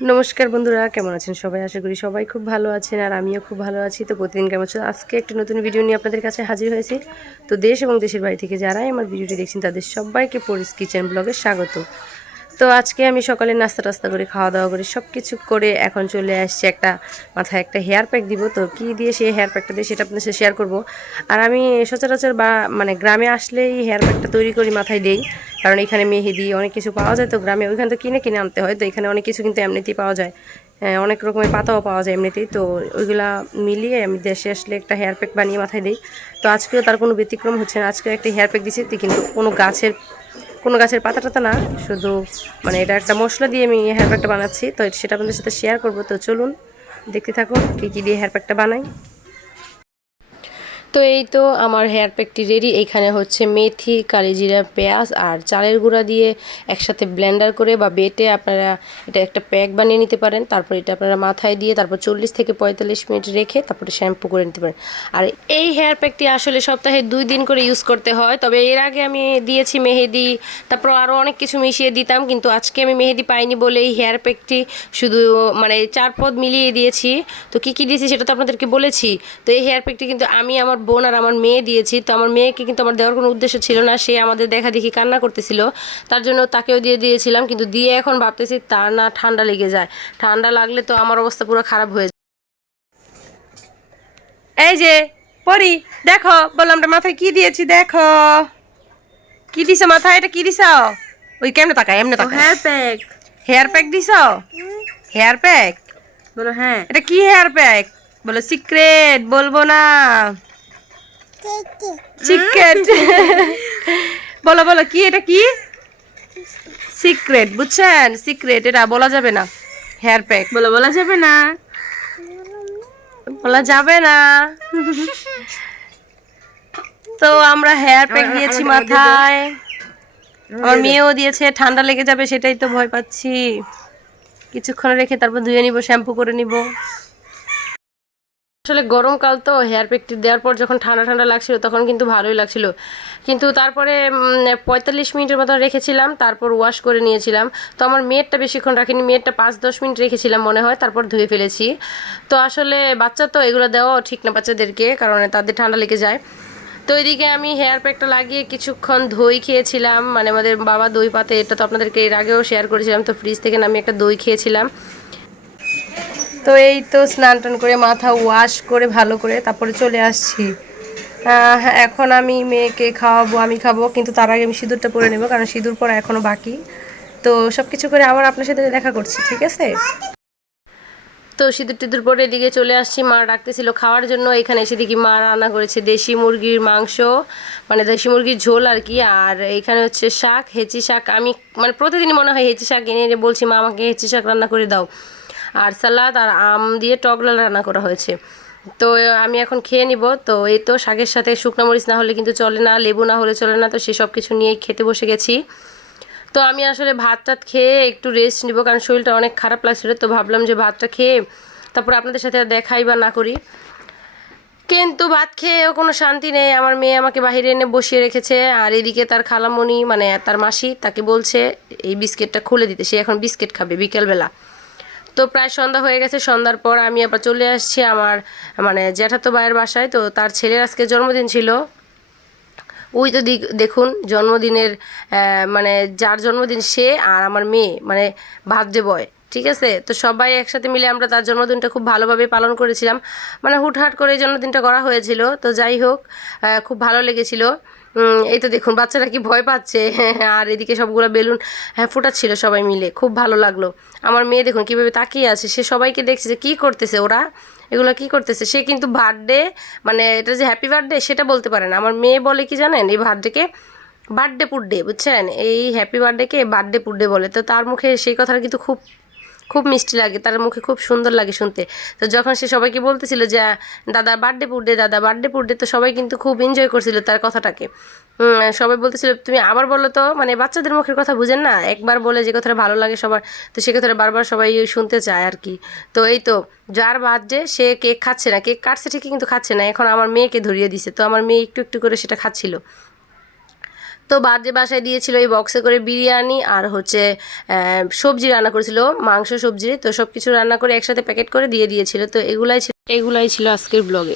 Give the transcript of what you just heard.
নমস্কার বন্ধুরা, কেমন আছেন সবাই? আশা করি সবাই খুব ভালো আছেন আর আমিও খুব ভালো আছি। তো প্রতিদিন কেমন আছেন? আজকে একটা নতুন ভিডিও নিয়ে আপনাদের কাছে হাজির হয়েছি। তো দেশ এবং দেশের বাড়ি থেকে যারাই আমার ভিডিওটি দেখছেন, তাদের সবাইকে পরিস কিচেন ব্লগে স্বাগত। তো আজকে আমি সকালে নাস্তা টাস্তা করে, খাওয়া দাওয়া করে সব কিছু করে এখন চলে আসছি একটা মাথায় একটা হেয়ার প্যাক দিব। তো কী দিয়ে সেই হেয়ার প্যাকটা দিয়ে সেটা আপনার সাথে শেয়ার করব। আর আমি সচরাচর বা মানে গ্রামে আসলেই হেয়ার প্যাকটা তৈরি করি মাথায় দিই। কারণ এখানে মেহেদি, অনেক কিছু পাওয়া যায় তো গ্রামে ওইখান তো কিনে কিনে আনতে হয়। তো এখানে অনেক কিছু কিন্তু এমনিতেই পাওয়া যায়। অনেক রকমের পাতাও পাওয়া যায় এমনিতেই। তো ওইগুলা মিলিয়ে আমি দেশে আসলে একটা হেয়ার প্যাক বানিয়ে মাথায় দিই। তো আজকেও তার কোনো ব্যতিক্রম হচ্ছে না। আজকে একটা হেয়ার প্যাক দিয়েছি কিন্তু কোনো গাছের কোনো গাছের পাতা টাতা না, শুধু মানে এটা একটা মশলা দিয়ে আমি হেয়ার প্যাকটা বানাচ্ছি, তো সেটা আপনাদের সাথে শেয়ার করব। তো চলুন, দেখতে থাকুন কী কী দিয়ে হেয়ার প্যাকটা বানাই। তো এই তো আমার হেয়ার প্যাকটি রেডি। এইখানে হচ্ছে মেথি, কালিজিরা, পেঁয়াজ আর চালের গুঁড়া দিয়ে একসাথে ব্লেন্ডার করে বা বেটে আপনারা এটা একটা প্যাক বানিয়ে নিতে পারেন। তারপর এটা আপনারা মাথায় দিয়ে তারপর চল্লিশ থেকে পঁয়তাল্লিশ মিনিট রেখে তারপরে শ্যাম্পু করে নিতে পারেন। আর এই হেয়ার প্যাকটি আসলে সপ্তাহে দুই দিন করে ইউজ করতে হয়। তবে এর আগে আমি দিয়েছি মেহেদি, তারপর আরও অনেক কিছু মিশিয়ে দিতাম, কিন্তু আজকে আমি মেহেদি পাইনি বলে এই হেয়ার প্যাকটি শুধু মানে চার পদ মিলিয়ে দিয়েছি। তো কী কী দিয়েছি সেটা তো আপনাদেরকে বলেছি। তো এই হেয়ার প্যাকটি কিন্তু আমি আমার বোন আর আমার মেয়ে দিয়েছি। তো আমার মেয়েকে কিন্তু আমার দেওয়ার কোনো উদ্দেশ্য ছিল না। সে আমাদের দেখা দেখি কান্না করতেছিল। তার জন্য তাকেও দিয়ে দিয়েছিলাম। কিন্তু দিয়ে এখন ভাবতেছি তার না ঠান্ডা লেগে যায়। ঠান্ডা লাগলে তো আমার অবস্থা পুরো খারাপ হয়ে যায়। এই যে পরি দেখো বললাম মাথায় কি দিয়েছি দেখো। কি দিছ মাথায়? এটা কি দিছ? ওই কেমনে তাকায় এমনে তাকায়। হেয়ার প্যাক হেয়ার প্যাক দিছ? হেয়ার প্যাক বলো হ্যাঁ। এটা কি হেয়ার প্যাক বলো সিক্রেট বলব না। সিক্রেট বলো বলো কি এটা কি? সিক্রেট বুঝছেন? সিক্রেট এটা বলা যাবে না। হেয়ার প্যাক বলো বলা যাবে না। বলা যাবে না। তো আমরা হেয়ার প্যাক দিয়েছি মাথায়। আমার মেয়েও দিয়েছে ঠান্ডা লেগে যাবে সেটাই তো ভয় পাচ্ছি। কিছুক্ষণ রেখে তারপর ধুয়ে নিব শ্যাম্পু করে নিব। আসলে গরমকাল তো হেয়ার প্যাকটি দেওয়ার পর যখন ঠান্ডা ঠান্ডা লাগছিল তখন কিন্তু ভালোই লাগছিল। কিন্তু তারপরে পঁয়তাল্লিশ মিনিটের মতো রেখেছিলাম, তারপর ওয়াশ করে নিয়েছিলাম। তো আমার মেয়েরটা বেশিক্ষণ রাখিনি, মেয়েরটা পাঁচ দশ মিনিট রেখেছিলাম মনে হয়, তারপর ধুয়ে ফেলেছি। তো আসলে বাচ্চা তো এগুলো দেওয়াও ঠিক না বাচ্চাদেরকে, কারণ তাদের ঠান্ডা লেগে যায়। তো এদিকে আমি হেয়ার প্যাকটা লাগিয়ে কিছুক্ষণ দই খেয়েছিলাম মানে আমাদের বাবা দই পাতে, এটা তো আপনাদেরকে এর আগেও শেয়ার করেছিলাম, তো ফ্রিজ থেকে আমি একটা দই খেয়েছিলাম। তো এই তো স্নান টান করে মাথা ওয়াশ করে ভালো করে তারপরে চলে আসছি। এখন আমি মেয়েকে খাওয়াবো, আমি খাব, কিন্তু তার আগে আমি সিঁদুরটা পরে নেব, কারণ সিঁদুর পরা এখনও বাকি। তো সব কিছু করে আবার আপনার সাথে দেখা করছি, ঠিক আছে? তো সিঁদুর টিঁদুর পরে এদিকে চলে আসছি, মা ডাকতেছিল খাওয়ার জন্য। এখানে এসে দেখি মা রান্না করেছে দেশি মুরগির মাংস মানে দেশি মুরগির ঝোল আর কি। আর এখানে হচ্ছে শাক, হেঁচি শাক। আমি মানে প্রতিদিনই মনে হয় হেঁচি শাক এনে বলছি, মা, আমাকে হেঁচি শাক রান্না করে দাও। আর সালাদ আর আম দিয়ে টক রান্না করা হয়েছে। তো আমি এখন খেয়ে নিব। তো, এই তো শাকের সাথে শুকনো মরিচ না হলে কিন্তু চলে না, লেবু না হলে চলে না, তো সেসব কিছু নিয়েই খেতে বসে গেছি। তো, আমি আসলে ভাত টাত খেয়ে একটু রেস্ট নিব, কারণ শরীরটা অনেক খারাপ লাগছিল। তো, ভাবলাম যে ভাতটা খেয়ে তারপর আপনাদের সাথে দেখাই বা না করি। কিন্তু ভাত খেয়েও কোনো শান্তি নেই। আমার মেয়ে আমাকে বাইরে এনে বসিয়ে রেখেছে, আর এদিকে তার খালামণি মানে তার মাসি, তাকে বলছে, এই বিস্কিটটা খুলে দিতে। সে এখন বিস্কিট খাবে বিকেলবেলা। তো প্রায় সন্ধ্যা হয়ে গেছে, সন্ধ্যার পর আমি আবার চলে আসছি আমার মানে জ্যাঠাতো ভাইয়ের বাসায়। তো তার ছেলের আজকে জন্মদিন ছিল। ওই তো দেখুন জন্মদিনের মানে যার জন্মদিন সে আর আমার মেয়ে মানে বার্থডে বয়। ঠিক আছে? তো সবাই একসাথে মিলে আমরা তার জন্মদিনটা খুব ভালোভাবে পালন করেছিলাম। মানে হুটহাট করে জন্মদিনটা করা হয়েছিল। তো যাই হোক খুব ভালো লেগেছিল। এই তো দেখুন, বাচ্চারা কি ভয় পাচ্ছে? আর এদিকে সবগুলো বেলুন হ্যাঁ ফুটাচ্ছিল সবাই মিলে। খুব ভালো লাগল। আমার মেয়ে দেখুন কীভাবে তাকিয়ে আছে। সে সবাইকে দেখছে যে, কী করতেছে ওরা? এগুলো কি করতেছে? সে কিন্তু বার্থডে মানে এটা যে হ্যাপি বার্থডে সেটা বলতে পারে না। আমার মেয়ে বলে কি জানেন? এই বার্থডেকে বার্থডে পুড্ডে বুঝছেন? এই হ্যাপি বার্থডেকে বার্থডে পুড্ডে বলে। তো তার মুখে সেই কথাটা কিন্তু খুব খুব মিষ্টি লাগে, তার মুখে খুব সুন্দর লাগে শুনতে। তো যখন সে সবাইকে বলতেছিল যে, দাদা বার্থডে পুড্ডে দাদা বার্থডে পুড্ডে তো সবাই কিন্তু খুব এনজয় করছিল তার কথাটাকে। সবাই বলতেছিল, তুমি আবার বলো তো মানে বাচ্চাদের মুখের কথা বুঝেন না, একবার বলে যে কথাটা ভালো লাগে সবার, তো সে কথাটা বারবার সবাই শুনতে চায় আর কি। তো এই তো, যার বার্থডে সে কেক খাচ্ছে না, কেক কাটছে ঠিকই কিন্তু খাচ্ছে না, এখন আমার মেয়েকে ধরিয়ে দিছে, তো আমার মেয়ে একটু একটু করে সেটা খাচ্ছিল। তো বাজে বাসায় দিয়েছিল এই বক্সে করে বিরিয়ানি আর হচ্ছে সবজি রান্না করেছিল, মাংস, সবজি। তো সব কিছু রান্না করে একসাথে প্যাকেট করে দিয়ে দিয়েছিল। তো এগুলাই ছিল এগুলাই ছিল আজকের ব্লগে